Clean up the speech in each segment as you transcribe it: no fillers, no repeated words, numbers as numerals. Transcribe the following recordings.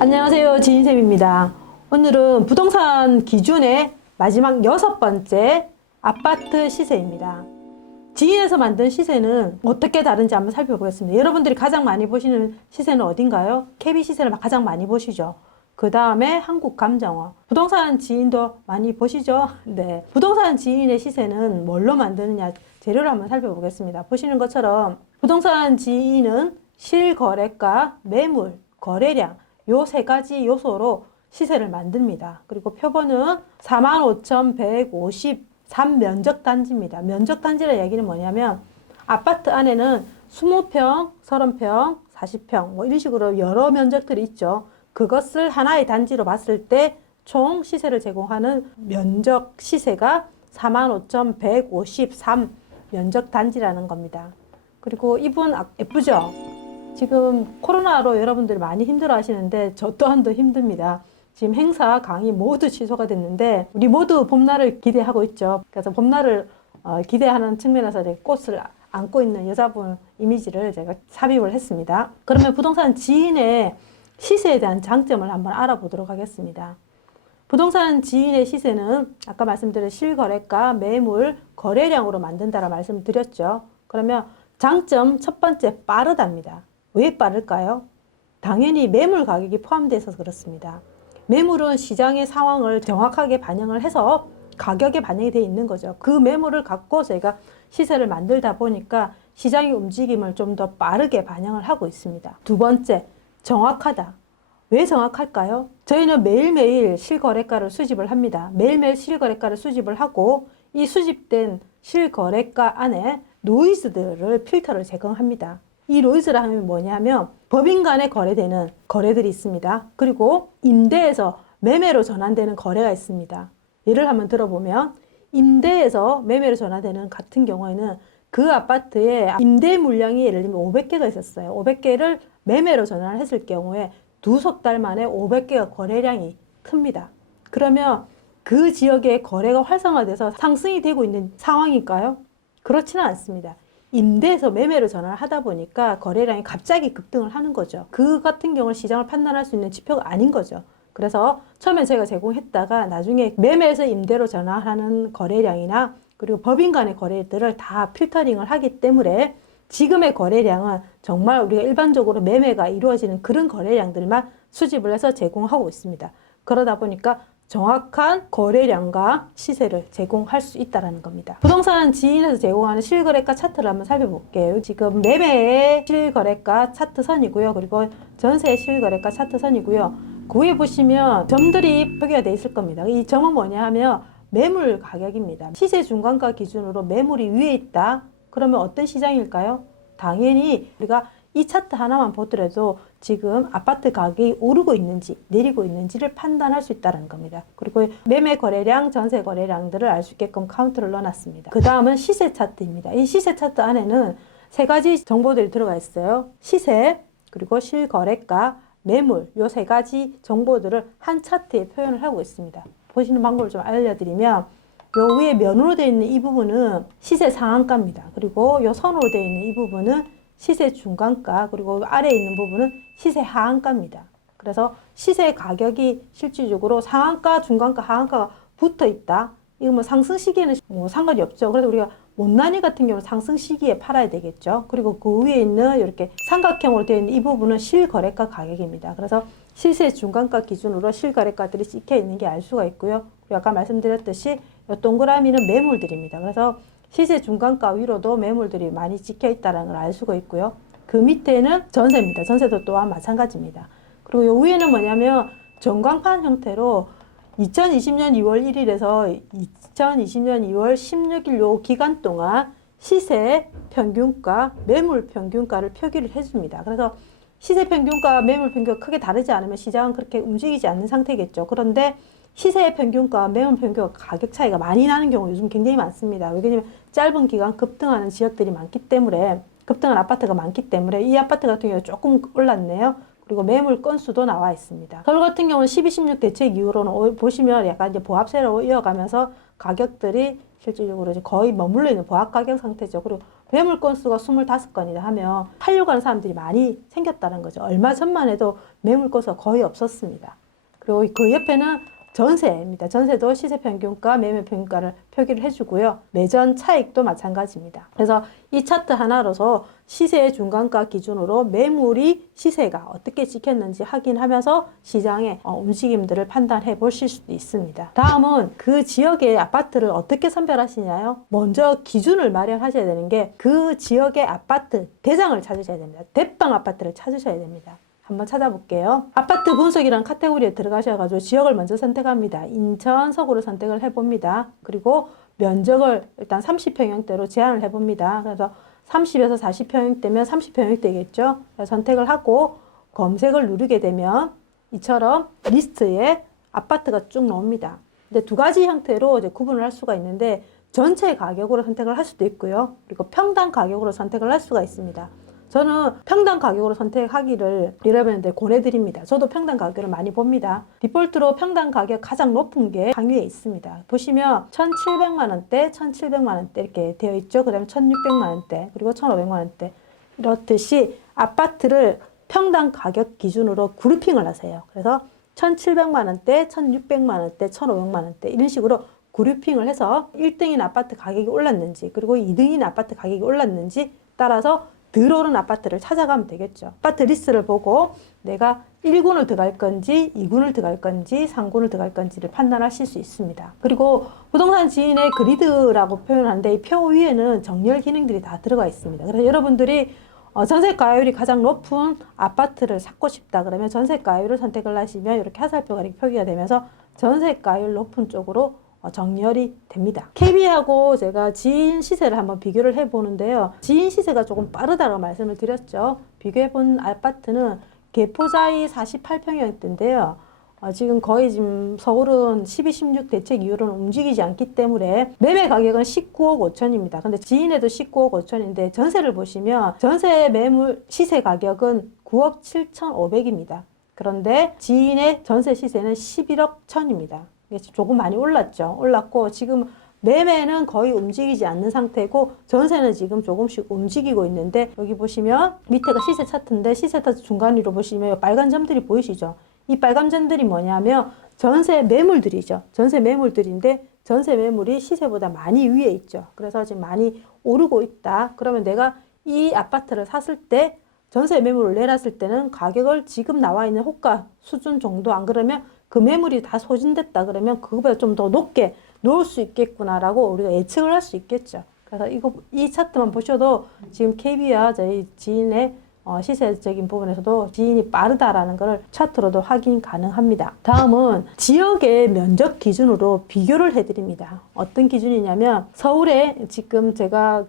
안녕하세요, 지인쌤입니다. 오늘은 부동산 기준의 마지막 6번째 아파트 시세입니다. 지인에서 만든 시세는 어떻게 다른지 한번 살펴보겠습니다. 여러분들이 가장 많이 보시는 시세는 어딘가요? KB 시세를 가장 많이 보시죠. 그 다음에 한국감정원. 부동산 지인도 많이 보시죠? 네. 부동산 지인의 시세는 뭘로 만드느냐, 재료를 한번 살펴보겠습니다. 보시는 것처럼 부동산 지인은 실거래가, 매물, 거래량, 요 세 가지 요소로 시세를 만듭니다. 그리고 표본은 45,153 면적단지입니다. 면적단지라는 얘기는 뭐냐면 아파트 안에는 20평, 30평, 40평 뭐 이런 식으로 여러 면적들이 있죠. 그것을 하나의 단지로 봤을 때 총 시세를 제공하는 면적 시세가 45,153 면적단지라는 겁니다. 그리고 이분 예쁘죠? 지금 코로나로 여러분들이 많이 힘들어 하시는데 저 또한도 힘듭니다. 지금 행사, 강의 모두 취소가 됐는데 우리 모두 봄날을 기대하고 있죠. 그래서 봄날을 기대하는 측면에서 꽃을 안고 있는 여자분 이미지를 제가 삽입을 했습니다. 그러면 부동산 지인의 시세에 대한 장점을 한번 알아보도록 하겠습니다. 부동산 지인의 시세는 아까 말씀드린 실거래가, 매물, 거래량으로 만든다라 말씀드렸죠. 그러면 장점 첫 번째, 빠르답니다. 왜 빠를까요? 당연히 매물 가격이 포함되어 그렇습니다. 매물은 시장의 상황을 정확하게 반영을 해서 가격에 반영이 되어 있는 거죠. 그 매물을 갖고 저희가 시세를 만들다 보니까 시장의 움직임을 좀 더 빠르게 반영을 하고 있습니다. 두 번째, 정확하다. 왜 정확할까요? 저희는 매일매일 실거래가를 수집을 합니다. 매일매일 실거래가를 수집을 하고 이 수집된 실거래가 안에 노이즈들을 필터를 제공합니다. 이 노이즈라 하면 뭐냐면 법인 간에 거래되는 거래들이 있습니다. 그리고 임대에서 매매로 전환되는 거래가 있습니다. 예를 한번 들어보면 임대에서 매매로 전환되는 같은 경우에는 그 아파트의 임대 물량이 예를 들면 500개가 있었어요. 500개를 매매로 전환을 했을 경우에 석 달 만에 500개가 거래량이 큽니다. 그러면 그 지역의 거래가 활성화돼서 상승이 되고 있는 상황일까요? 그렇지는 않습니다. 임대에서 매매로 전환을 하다 보니까 거래량이 갑자기 급등을 하는 거죠. 그 같은 경우는 시장을 판단할 수 있는 지표가 아닌 거죠. 그래서 처음에 제가 제공했다가 나중에 매매에서 임대로 전환하는 거래량이나 그리고 법인 간의 거래들을 다 필터링을 하기 때문에 지금의 거래량은 정말 우리가 일반적으로 매매가 이루어지는 그런 거래량들만 수집을 해서 제공하고 있습니다. 그러다 보니까 정확한 거래량과 시세를 제공할 수 있다는 겁니다. 부동산 지인에서 제공하는 실거래가 차트를 한번 살펴볼게요. 지금 매매의 실거래가 차트선이고요. 그리고 전세의 실거래가 차트선이고요. 그 위에 보시면 점들이 표기가 되어 있을 겁니다. 이 점은 뭐냐 하면 매물 가격입니다. 시세 중간가 기준으로 매물이 위에 있다. 그러면 어떤 시장일까요? 당연히 우리가 이 차트 하나만 보더라도 지금 아파트 가격이 오르고 있는지 내리고 있는지를 판단할 수 있다는 겁니다. 그리고 매매 거래량, 전세 거래량들을 알 수 있게끔 카운트를 넣어놨습니다. 그 다음은 시세 차트입니다. 이 시세 차트 안에는 세 가지 정보들이 들어가 있어요. 시세, 그리고 실거래가, 매물, 요 세 가지 정보들을 한 차트에 표현을 하고 있습니다. 보시는 방법을 좀 알려드리면 요 위에 면으로 되어 있는 이 부분은 시세 상한가입니다. 그리고 요 선으로 되어 있는 이 부분은 시세 중간가, 그리고 아래에 있는 부분은 시세 하한가입니다. 그래서 시세 가격이 실질적으로 상한가, 중간가, 하한가가 붙어 있다. 이거 뭐 상승 시기에는 뭐 상관이 없죠. 그래서 우리가 못난이 같은 경우는 상승 시기에 팔아야 되겠죠. 그리고 그 위에 있는 이렇게 삼각형으로 되어 있는 이 부분은 실거래가 가격입니다. 그래서 시세 중간가 기준으로 실거래가들이 찍혀 있는 게 알 수가 있고요. 그리고 아까 말씀드렸듯이 이 동그라미는 매물들입니다. 그래서 시세 중간가 위로도 매물들이 많이 찍혀 있다는 걸 알 수가 있고요. 그 밑에는 전세입니다. 전세도 또한 마찬가지입니다. 그리고 요 위에는 뭐냐면 전광판 형태로 2020년 2월 1일에서 2020년 2월 16일 요 기간 동안 시세 평균가, 매물 평균가를 표기를 해줍니다. 그래서 시세 평균가, 매물 평균가 크게 다르지 않으면 시장은 그렇게 움직이지 않는 상태겠죠. 그런데 시세 평균가, 매물 평균가 가격 차이가 많이 나는 경우 요즘 굉장히 많습니다. 왜냐면 짧은 기간 급등하는 지역들이 많기 때문에, 급등한 아파트가 많기 때문에 이 아파트 같은 경우 조금 올랐네요. 그리고 매물 건수도 나와 있습니다. 서울 같은 경우는 12.16 대책 이후로는 보시면 약간 이제 보합세로 이어가면서 가격들이 실질적으로 이제 거의 머물러 있는 보합 가격 상태죠. 그리고 매물 건수가 25건이라 하면 팔려고 하는 사람들이 많이 생겼다는 거죠. 얼마 전만 해도 매물 건수가 거의 없었습니다. 그리고 그 옆에는 전세입니다. 전세도 시세평균가, 매매평균가를 표기를 해주고요. 매전 차익도 마찬가지입니다. 그래서 이 차트 하나로서 시세의 중간가 기준으로 매물이 시세가 어떻게 찍혔는지 확인하면서 시장의 움직임들을 판단해 보실 수도 있습니다. 다음은 그 지역의 아파트를 어떻게 선별하시냐요? 먼저 기준을 마련하셔야 되는 게 그 지역의 아파트 대장을 찾으셔야 됩니다. 대빵 아파트를 찾으셔야 됩니다. 한번 찾아볼게요. 아파트 분석이라는 카테고리에 들어가셔가지고 지역을 먼저 선택합니다. 인천, 서구를 선택을 해봅니다. 그리고 면적을 일단 30평형대로 제한을 해봅니다. 그래서 30에서 40평형대면 30평형대겠죠. 선택을 하고 검색을 누르게 되면 이처럼 리스트에 아파트가 쭉 나옵니다. 근데 두 가지 형태로 이제 구분을 할 수가 있는데 전체 가격으로 선택을 할 수도 있고요. 그리고 평당 가격으로 선택을 할 수가 있습니다. 저는 평당 가격으로 선택하기를 여러분들 권해드립니다. 저도 평당 가격을 많이 봅니다. 디폴트로 평당 가격 가장 높은 게 상위에 있습니다. 보시면 1,700만 원대, 1,700만 원대 이렇게 되어 있죠. 그 다음에 1,600만 원대, 그리고 1,500만 원대. 이렇듯이 아파트를 평당 가격 기준으로 그룹핑을 하세요. 그래서 1,700만 원대, 1,600만 원대, 1,500만 원대 이런 식으로 그룹핑을 해서 1등인 아파트 가격이 올랐는지 그리고 2등인 아파트 가격이 올랐는지 따라서 들어오는 아파트를 찾아가면 되겠죠. 아파트 리스트를 보고 내가 1군을 들어갈 건지 2군을 들어갈 건지 3군을 들어갈 건지를 판단하실 수 있습니다. 그리고 부동산 지인의 그리드라고 표현하는데 이 표 위에는 정렬 기능들이 다 들어가 있습니다. 그래서 여러분들이 전세가율이 가장 높은 아파트를 찾고 싶다 그러면 전세가율을 선택을 하시면 이렇게 화살표가 이렇게 표기가 되면서 전세가율 높은 쪽으로 정렬이 됩니다. KB하고 제가 지인 시세를 한번 비교를 해보는데요. 지인 시세가 조금 빠르다고 말씀을 드렸죠. 비교해본 아파트는 개포자이 48평형대인데요. 지금 거의 지금 서울은 12, 16 대책 이후로는 움직이지 않기 때문에 매매 가격은 19억 5천입니다. 근데 지인에도 19억 5천인데 전세를 보시면 전세 매물 시세 가격은 9억 7천5백입니다. 그런데 지인의 전세 시세는 11억 1천입니다. 조금 많이 올랐죠. 올랐고 지금 매매는 거의 움직이지 않는 상태고 전세는 지금 조금씩 움직이고 있는데 여기 보시면 밑에가 시세 차트인데 시세 차트 중간 위로 보시면 빨간 점들이 보이시죠? 이 빨간 점들이 뭐냐면 전세 매물들이죠. 전세 매물들인데 전세 매물이 시세보다 많이 위에 있죠. 그래서 지금 많이 오르고 있다. 그러면 내가 이 아파트를 샀을 때 전세 매물을 내놨을 때는 가격을 지금 나와 있는 호가 수준 정도 안 그러면 그 매물이 다 소진됐다 그러면 그거보다 좀 더 높게 놓을 수 있겠구나라고 우리가 예측을 할 수 있겠죠. 그래서 이 차트만 보셔도 지금 KB와 저희 지인의 시세적인 부분에서도 지인이 빠르다라는 것을 차트로도 확인 가능합니다. 다음은 지역의 면적 기준으로 비교를 해드립니다. 어떤 기준이냐면 서울에 지금 제가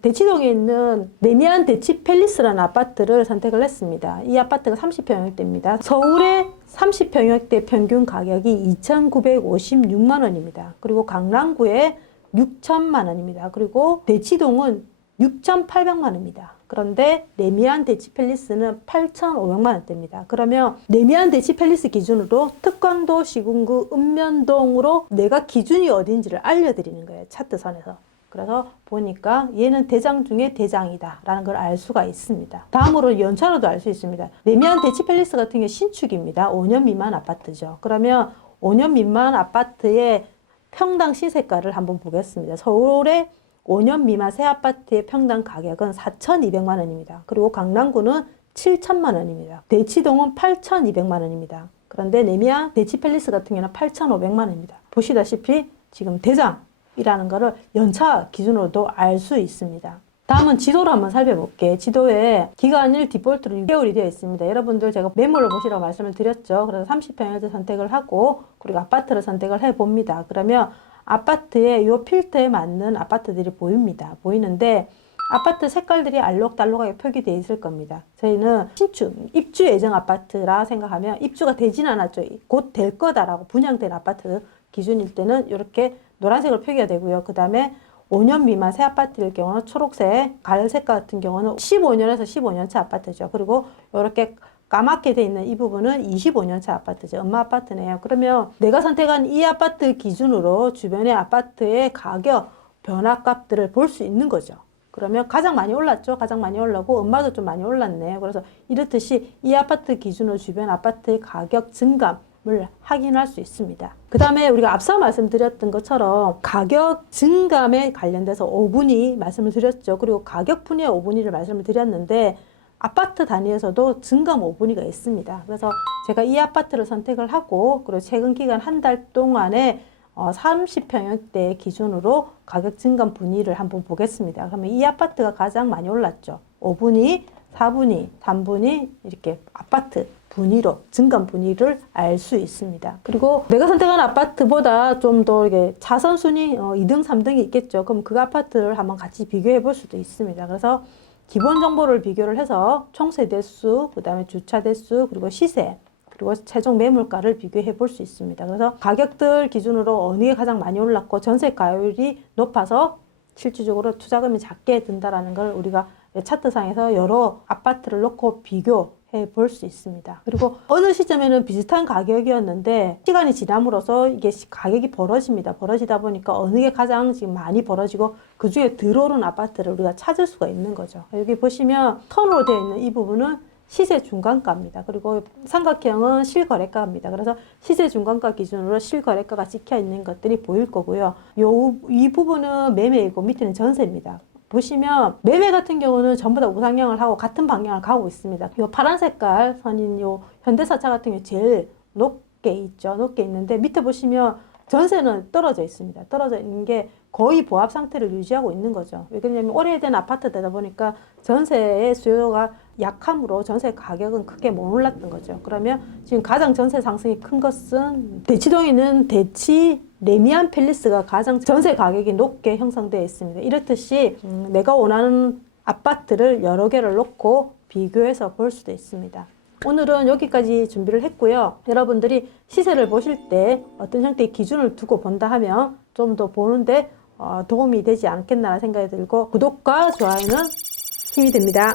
대치동에 있는 레미안 대치 팰리스라는 아파트를 선택을 했습니다. 이 아파트가 30평형대입니다. 서울의 30평형대 평균 가격이 2,956만 원입니다. 그리고 강남구에 6천만 원입니다. 그리고 대치동은 6,800만 원입니다. 그런데 레미안 대치 팰리스는 8,500만 원대입니다. 그러면 레미안 대치 팰리스 기준으로 특광도 시군구 읍면동으로 내가 기준이 어딘지를 알려드리는 거예요. 차트선에서. 그래서 보니까 얘는 대장 중에 대장이다 라는 걸 알 수가 있습니다. 다음으로 연차로도 알 수 있습니다. 레미안 대치 팰리스 같은 게 신축입니다. 5년 미만 아파트죠. 그러면 5년 미만 아파트의 평당 시세가를 한번 보겠습니다. 서울의 5년 미만 새 아파트의 평당 가격은 4,200만 원입니다. 그리고 강남구는 7천만 원입니다. 대치동은 8,200만 원입니다. 그런데 레미안 대치 팰리스 같은 경우는 8,500만 원입니다. 보시다시피 지금 대장이라는 것을 연차 기준으로도 알 수 있습니다. 다음은 지도를 한번 살펴볼게요. 지도에 기간일 디폴트로 6개월이 되어 있습니다. 여러분들 제가 매물을 보시라고 말씀을 드렸죠. 그래서 30평을 선택을 하고 그리고 아파트를 선택을 해봅니다. 그러면 아파트에 요 필터에 맞는 아파트들이 보입니다. 보이는데 아파트 색깔들이 알록달록하게 표기되어 있을 겁니다. 저희는 신축, 입주 예정 아파트라 생각하면 입주가 되진 않았죠. 곧 될 거다라고 분양된 아파트 기준일 때는 이렇게 노란색으로 표기가 되고요. 그 다음에 5년 미만 새 아파트일 경우는 초록색, 갈색 같은 경우는 15년에서 15년차 아파트죠. 그리고 이렇게 까맣게 돼 있는 이 부분은 25년차 아파트죠. 엄마 아파트네요. 그러면 내가 선택한 이 아파트 기준으로 주변의 아파트의 가격 변화값들을 볼 수 있는 거죠. 그러면 가장 많이 올랐죠. 가장 많이 올라고 엄마도 좀 많이 올랐네요. 그래서 이렇듯이 이 아파트 기준으로 주변 아파트의 가격 증감을 확인할 수 있습니다. 그 다음에 우리가 앞서 말씀드렸던 것처럼 가격 증감에 관련돼서 5분위 말씀을 드렸죠. 그리고 가격 분위의 5분위를 말씀을 드렸는데 아파트 단위에서도 증감 5분위가 있습니다. 그래서 제가 이 아파트를 선택을 하고 그리고 최근 기간 한 달 동안에 30평형대 기준으로 가격 증감 분위를 한번 보겠습니다. 그러면 이 아파트가 가장 많이 올랐죠. 5분위, 4분위, 3분위 이렇게 아파트 분위로 증감 분위를 알 수 있습니다. 그리고 내가 선택한 아파트보다 좀 더 이렇게 차선 순위 2등, 3등이 있겠죠. 그럼 그 아파트를 한번 같이 비교해 볼 수도 있습니다. 그래서 기본 정보를 비교를 해서 총 세대수, 그 다음에 주차 대수, 그리고 시세, 그리고 최종 매물가를 비교해 볼 수 있습니다. 그래서 가격들 기준으로 어느 게 가장 많이 올랐고 전세가율이 높아서 실질적으로 투자금이 작게 든다라는 걸 우리가 차트상에서 여러 아파트를 놓고 비교해 볼 수 있습니다. 그리고 어느 시점에는 비슷한 가격이었는데 시간이 지남으로써 이게 가격이 벌어집니다. 벌어지다 보니까 어느 게 가장 지금 많이 벌어지고 그 중에 들어오는 아파트를 우리가 찾을 수가 있는 거죠. 여기 보시면 턴으로 되어 있는 이 부분은 시세 중간가입니다. 그리고 삼각형은 실거래가입니다. 그래서 시세 중간가 기준으로 실거래가가 찍혀 있는 것들이 보일 거고요. 이 부분은 매매이고 밑에는 전세입니다. 보시면 매매 같은 경우는 전부 다 우상향을 하고 같은 방향을 가고 있습니다. 이 파란 색깔 선인 요 현대사차 같은 경우 제일 높게 있죠. 높게 있는데 밑에 보시면 전세는 떨어져 있습니다. 떨어져 있는 게 거의 보합 상태를 유지하고 있는 거죠. 왜냐하면 오래된 아파트되다 보니까 전세의 수요가 약함으로 전세 가격은 크게 못 올랐던 거죠. 그러면 지금 가장 전세 상승이 큰 것은 대치동에 있는 대치 레미안 팰리스가 가장 전세 가격이 높게 형성되어 있습니다. 이렇듯이 내가 원하는 아파트를 여러 개를 놓고 비교해서 볼 수도 있습니다. 오늘은 여기까지 준비를 했고요. 여러분들이 시세를 보실 때 어떤 형태의 기준을 두고 본다 하면 좀 더 보는데 도움이 되지 않겠나 생각이 들고 구독과 좋아요는 힘이 됩니다.